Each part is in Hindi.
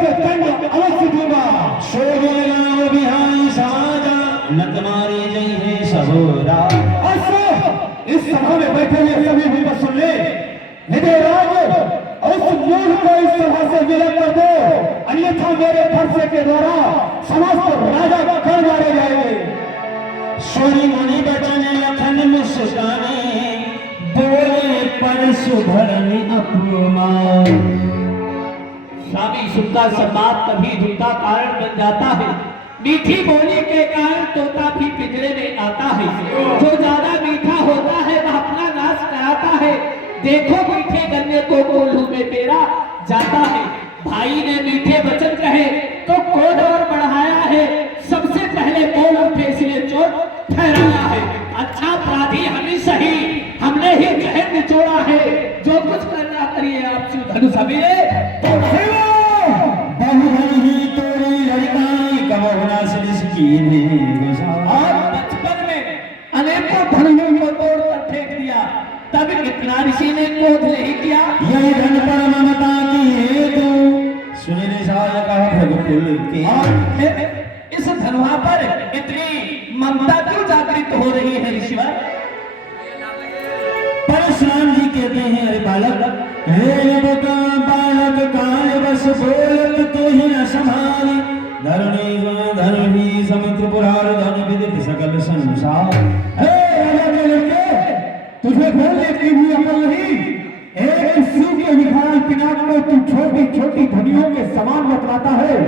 से दंड अवश्य दूंगा। शोभेला बिहारी समाजा न तुम्हारी जय है सबोरा। इस सभा में बैठे हुए सभी भी सुन ले, निदेराज उस मूल को इस सभा से विलय कर दो, अन्यथा मेरे फरसे के द्वारा समस्त राजा कर मारे जाएंगे। सोनी मुनि बचन लखन मुस्काने बोले पर सुधरने अपमान। स्वामी सुनता संवाद कभी झूठा कारण बन जाता है। मीठी बोली के कारण तोता भी पिंजरे में आता है। जो ज्यादा मीठा होता है वह अपना नाश कराता है। देखो मीठे गन्ने को कोल्हू में पेरा जाता है। भाई ने मीठे वचन कहे तो क्रोध और बढ़ाया है। सबसे पहले बोल उठे इसलिए चोट ठहराया है। अच्छा अपराधी हमें सही, हमने ही जहर निचोड़ा है। जो कुछ करना करिए आप धनुष अभिरे तो और बचपन में अनेकों धनुओं को तोड़कर फेंक दिया, तब कितना ऋषि ने क्रोध नहीं किया। यही धन पर ममता की हेतु सुनिले साय कहा भगकुल के। और इस धनुआ पर इतनी ममता क्यों जागृत हो रही है ऋषिवर? परशुराम जी कहते हैं अरे बालक, हे बालक काल बस बोलत तो ही न संभाली। धरणी समुद्र पुरार धन विदित सकल संसार। हे राजा के लड़के, तुझे बोलने की भी अकल नहीं। एक शिव के विशाल पिनाक को तू छोटी छोटी ध्वनियों के समान बतलाता है।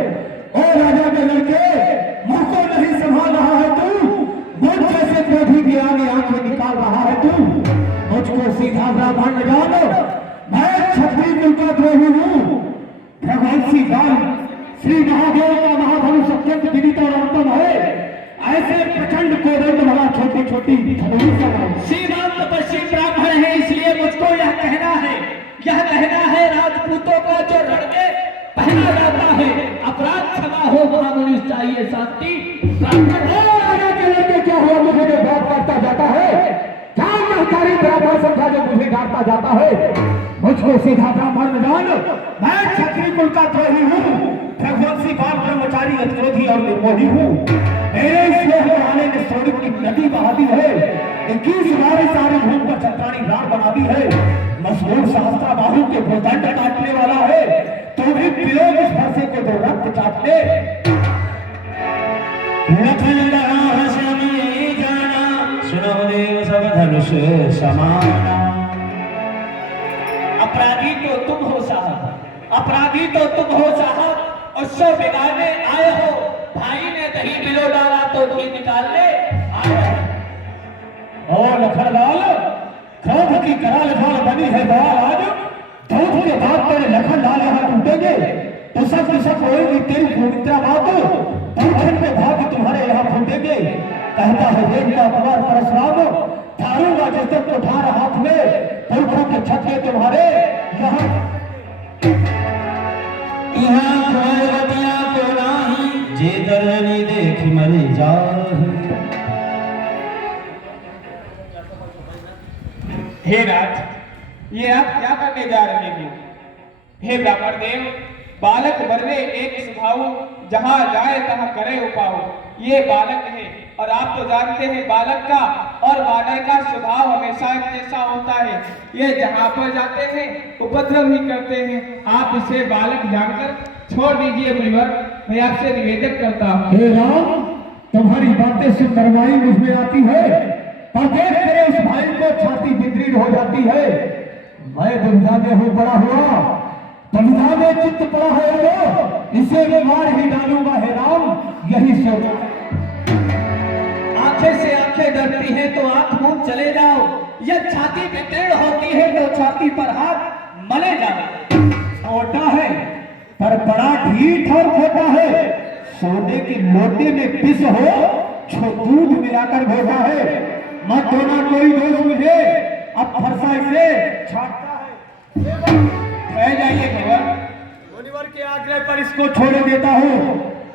और राजा के लड़के, मुंह को नहीं संभाल रहा है तू। मुझ जैसे क्रोधी के आगे आंखें निकाल रहा है तू। मुझको सीधा ब्राह्मण न जानो, मैं क्षत्रिय कुल का द्रोही हूँ। भगवान श्री राम श्री महादेव का महाधनुष अत्यंत विदित और उत्तम है। ऐसे प्रचंड कोदंड भला छोटी छोटी श्रीमान तपस्वी ब्राह्मण है, इसलिए मुझको यह कहना है राजपूतों का जो रण में पहना जाता है। अपराध क्षमा हो महामनुष्य चाहिए शांति। ब्राह्मण क्या हुआ? मुझे जो बात करता जाता है, ब्राह्मण समझा जो मुझे डांटता जाता है। मुझको सीधा ब्राह्मण न जान, मैं क्षत्रिय कुल का द्रोही हूँ। भगवान श्री बाल ब्रह्मचारी अतिक्रोधी और निर्मोही हूँ। मेरे स्नेह बहाने ने स्वर्ग की नदी बहा दी है। 21 बार सारी भूमि पर चट्टानी रार बना दी है। मशहूर सहस्त्र बाहु के भूदंड काटने वाला है। तो भी पिलो इस फरसे को तो रक्त चाट ले। लखन कहा समी जाना, सुनो देव सब धनुष समाना। अपराधी तो तुम हो साहब, अपराधी तो तुम हो साहब। और सो बिगाड़ने आए हो। भाई ने दही बिलो डाला तो घी निकालने आए हो। और लखनलाल, क्रोध की कराल ढाल बनी है बवाल आज। दूध के बाद तेरे लखनलाल यहाँ टूटेंगे तो सब होएगी तेरी पवित्रा बात। दूधन में भाग तुम्हारे यहाँ फूटेंगे। कहता है देव का कुमार परशुराम, धारूंगा जिस तक तो ढार हाथ में। पुरखों के छक्के तुम्हारे यहाँ भगवतिया को नाही, जे दरनी देख मरे जाहि। हे राज, ये आप क्या करने जा रहे हैं? हे ब्राह्मण देव, बालक बरवे एक स्वभाव, जहां जाए तहां करे उपाव। ये बालक है और आप तो जानते हैं बालक का और बानर का स्वभाव हमेशा जैसा होता है। ये जहां पर जाते हैं उपद्रव ही करते हैं। आप इसे बालक जानकर छोड़ दीजिए मुनिवर, मैं आपसे निवेदन करता हूँ। हे राम, तुम्हारी बातें सुन नरमाई मुझ में आती है, पर देख तेरे उस भाई को छाती विदृढ़ हो जाती है। मैं दुविधा में हूँ पड़ा हुआ, दुविधा में चित्त पड़ा है तो इसे मैं मार ही डालूंगा। हे राम, यही सोचा। आंखें से आंखें डरती हैं तो आंख मूंद चले जाओ। यह छाती विदृढ़ होती है तो छाती पर हाथ मले जाओ। छोटा है पर बड़ा ढीठ और खोटा है। सोने की लोटे में पिस हो, छो दूध मिलाकर भेजा है। मत होना कोई दोष मुझे, अब फरसा इसे छाटता है। कह जाइए मुनिवर। मुनिवर के आग्रह पर इसको छोड़ देता हूँ।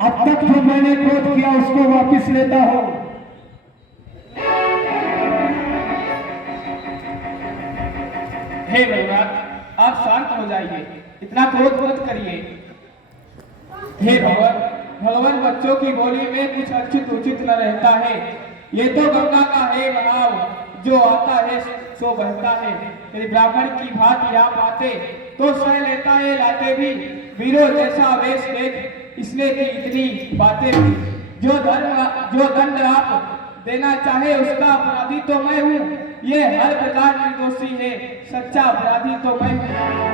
अब तक जो मैंने क्रोध किया उसको वापिस लेता हूँ। हे भगवान, आप शांत हो जाइए, इतना क्रोध मत करिए। हे भगवान, भगवान बच्चों की बोली में कुछ अर्चित उचित न रहता है। ये तो गंगा का है बहाव, जो आता है सो बहता है। यदि ब्राह्मण की भांति आप आते तो सह लेता है लाते भी, वीरों जैसा वेश देख इसने की इतनी बातें भी। जो दंड आप देना चाहे उसका अपराधी तो मैं हूँ, ये हर प्रकार निर्दोषी है, सच्चा अपराधी तो मैं हूँ।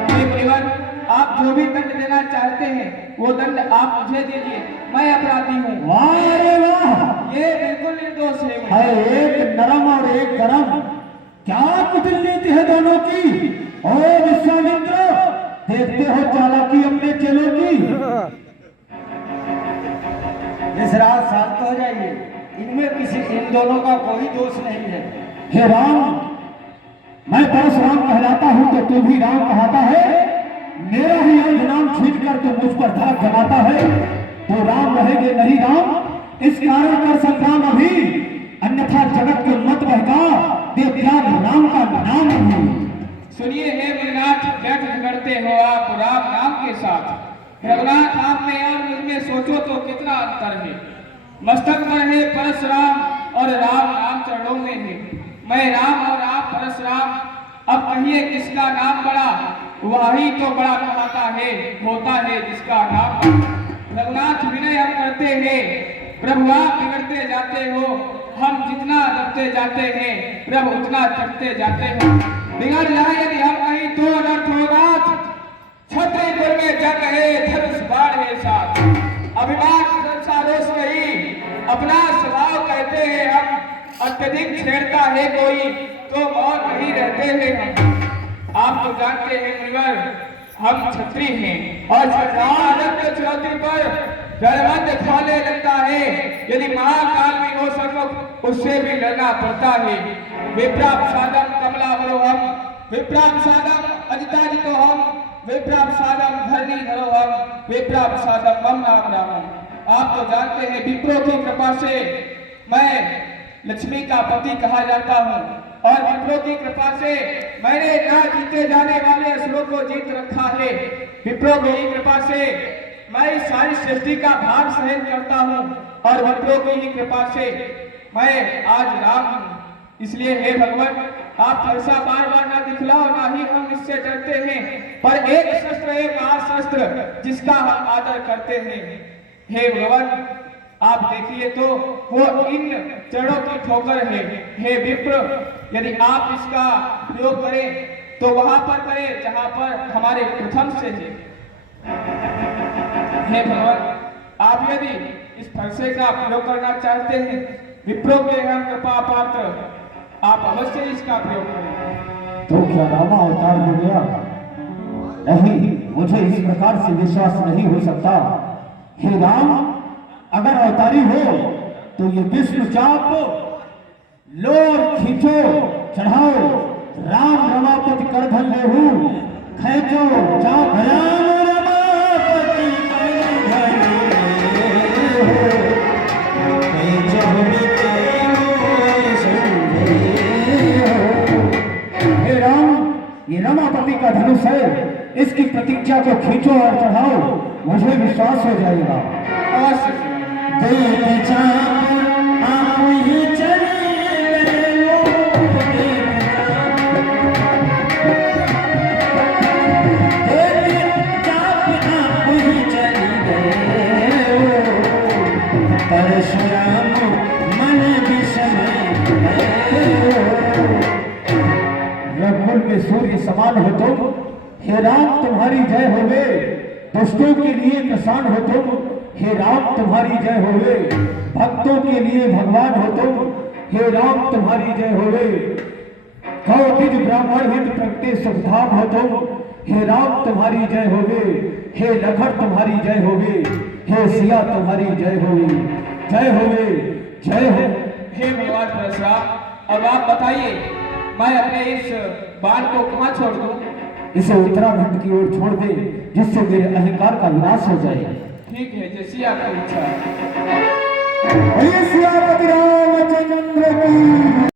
हे केवल आप जो भी दंड देना चाहते हैं वो दंड आप मुझे दीजिए, मैं अपराधी हूँ। वाह रे वाह, ये बिल्कुल निर्दोष है। है एक नरम और एक गरम, क्या कुटिल नीति है दोनों की। ओ विश्वामित्र, देखते हो चालाकी अपने चेलों की। इस रात शांत हो जाइए, इनमें इन दोनों का कोई दोष नहीं है। हे राम, मैं परशुराम कहलाता हूँ तो तू भी राम कहता है। मेरा ही अंध नाम छीन कर तू मुझ पर धाक जमाता है। तो राम रहेंगे नहीं राम, इस कारण कर संग्राम अभी, अन्यथा जगत को मत बहका दे त्याग राम का नाम नहीं। सुनिए हे मुनिनाथ, व्यर्थ झगड़ते हो आप राम नाम के साथ। रघुनाथ आप में और मुझ में सोचो तो कितना अंतर है। मस्तक पर है परशुराम और राम नाम चरणों में है। मैं राम और आप परशुराम, अब कहिए किसका नाम बड़ा। वही तो बड़ा कहता है, होता है जिसका नाम बड़ा। रघुनाथ विनय हम करते हैं, प्रभु आप बिगड़ते जाते हो। हम जितना दबते जाते हैं प्रभु उतना चढ़ते जाते हैं। बिगड़ जाए यदि हम कहीं तो अनर्थ होगा। छत्रीपुर में जंग है, धनुष बाढ़ है साथ। अभिमान संसारों से ही अपना स्वभाव कहते हैं हम। अत्यधिक छेड़ता है कोई तो और नहीं रहते हैं हम। आप तो जानते हैं मुनिवर, हम छत्री हैं और चुनौती पर दरबंद खोले लगता है। यदि महाकाल भी हो सको उससे भी लड़ना पड़ता है। विप्राम साधम कमला बलो हम, विप्राम साधम अजिताजितो हम, विप्राम साधम धरणी धरो हम, विप्राम साधम मम नाम राम। आप तो जानते हैं विप्रो की कृपा से मैं लक्ष्मी का पति कहा जाता हूँ और विप्रो की कृपा से मैंने ना जीते जाने वाले असुरों को जीत रखा है। विप्रो की कृपा से मैं इस सारी सृष्टि का भार सहन करता हूँ और विप्रो की ही कृपा से मैं आज राम हूँ। इसलिए हे भगवान, आप ऐसा बार बार ना दिखलाओ, ना ही हम इससे डरते हैं। पर एक शस्त्र है महाशस्त्र जिसका हम आदर करते हैं। हे भगवान, आप देखिए तो वो इन चरणों की ठोकर है। हे विप्र, यदि आप इसका प्रयोग करें तो वहां पर करें जहां पर हमारे प्रथम से है। हे भगवान, आप यदि इस फरसे का प्रयोग करना चाहते हैं, विप्रो के हम कृपा पात्र, आप अवश्य इसका प्रयोग करें। तो क्या रामा अवतार हो गया? नहीं, मुझे इस प्रकार से विश्वास नहीं हो सकता। हे राम, अगर अवतारी हो तो ये विष्णु चाप लो और खींचो, चढ़ाओ, राम रमापति करधन लेहू, खींचो चाप। राम रमापति करधन हे राम, ये रमापति का धनुष है, इसकी प्रतीक्षा को खींचो और चढ़ाओ, मुझे विश्वास हो जाएगा। अवश्य देख चाप आप ही चले गए हो, देख चाप आप ही चले गए हो। परशुराम मन विषमय रघुकुल में सूर्य समान हो तुम। हे राम, तुम्हारी जय होवे, दुष्टों के लिए किसान हो तुम। हे राम, तुम्हारी जय होवे, भक्तों के लिए भगवान हो तुम। हे राम, तुम्हारी जय होवे, कौटिज ब्राह्मण हित प्रगटे सुखधाम हो तुम। हे राम, तुम्हारी जय होवे, हे लखन तुम्हारी जय होवे, हे सिया तुम्हारी जय होवे, जय होवे, जय हो। हे भगवान परशुराम, अब आप बताइए मैं अपने इस बाण को कहाँ छोड़ दूं? इसे उत्तराखंड की ओर छोड़ दे, जिससे मेरे अहंकार का विनाश हो जाए। ठीक है, जैसी आपकी इच्छा। सियापति रामचंद्र की